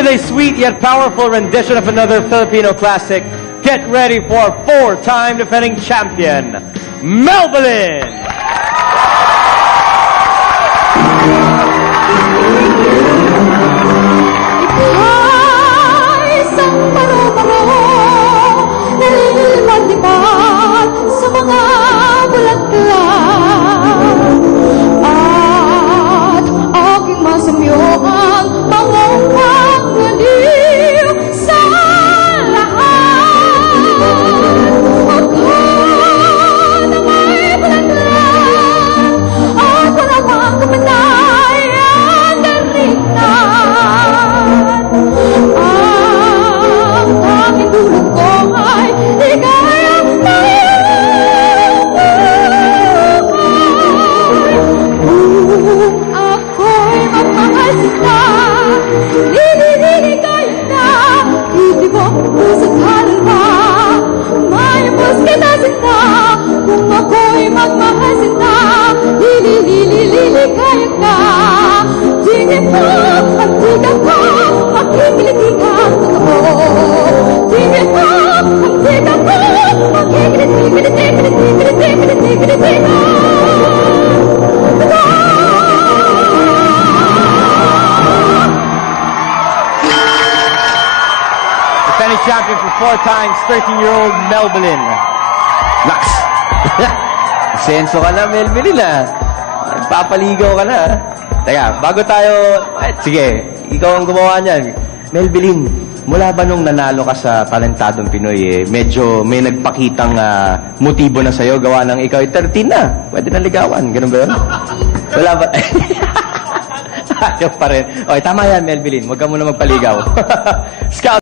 with a sweet yet powerful rendition of another Filipino classic. Get ready for four-time defending champion, Melvin! Defending champion for 4 times, 13-year-old Melvin. Lax! Senso ka na, Melvin, ah. Nagpapaligaw ka na, ah. Teka, bago tayo... sige, ikaw ang gumawa niyan. Melvin, mula ba nung nanalo ka sa Talentadong Pinoy, medyo may nagpakitang motibo na sa'yo, gawa ng ikaw 13 na. Pwede na ligawan, ganun ba yun? Wala ba? Ayaw pa rin. Okay, tama yan, Melvin. Huwag ka muna magpaligaw. Scout!